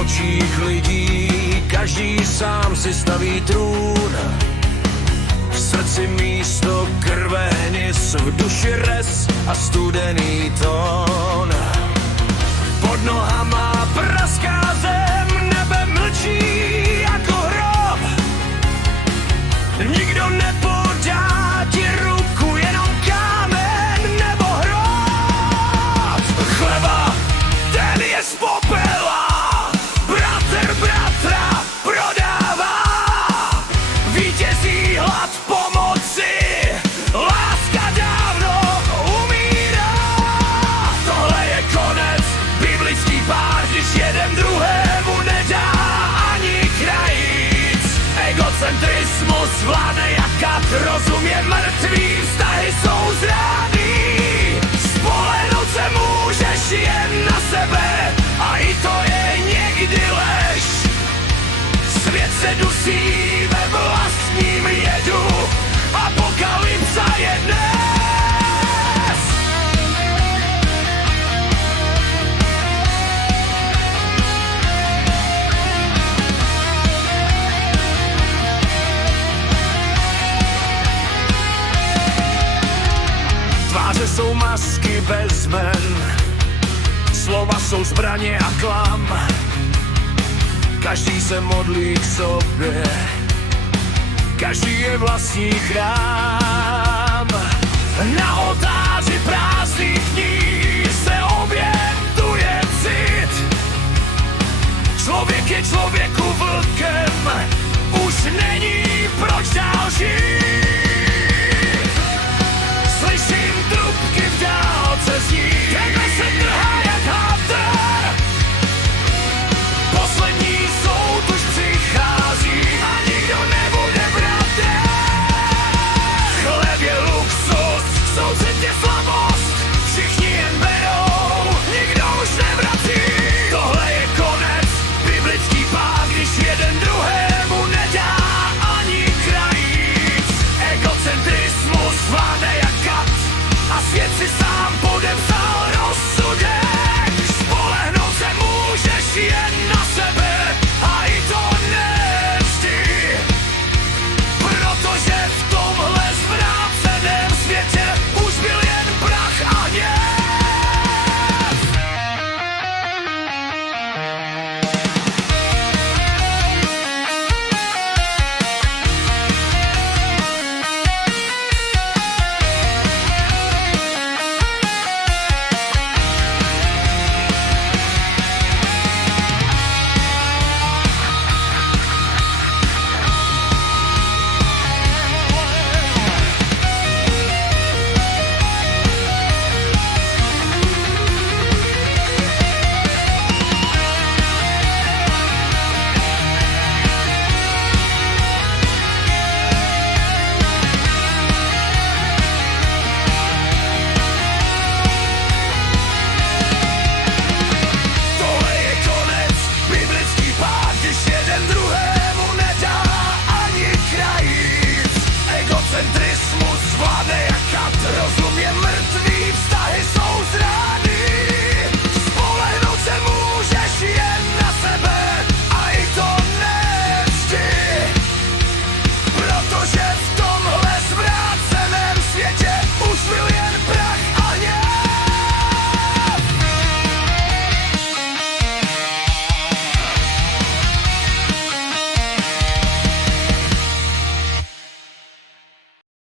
očích lidí každý sám si staví trůn. V srdci místo krve nic, v duši res a studený tón. Pod nohama praská zem, nebe mlčí jako hrob. Nikdo nepodá ti ruku, jenom kámen nebo hrob. Chleba, ten je z popela, bratr bratra prodává. Vítězí hlad pomoci, láska dávno umírá. Tohle je konec, biblický pár, když jeden druhému nedá ani krajíc. Egocentrismus vládne jak kat, rozum je mrtvý, vztahy jsou zrádný. Spolehnout se můžeš jen na sebe a i to je někdy lež. Svět se dusí ve vlastním jedu, apokalypsa je dnes. Tváře jsou masky bez jmen, slova jsou zbraně a klam. Každý se modlí k sobě, každý je vlastní chrám. Na oltáři prázdných dní se obětuje cit. Člověk je člověku vlkem, už není proč dál žít.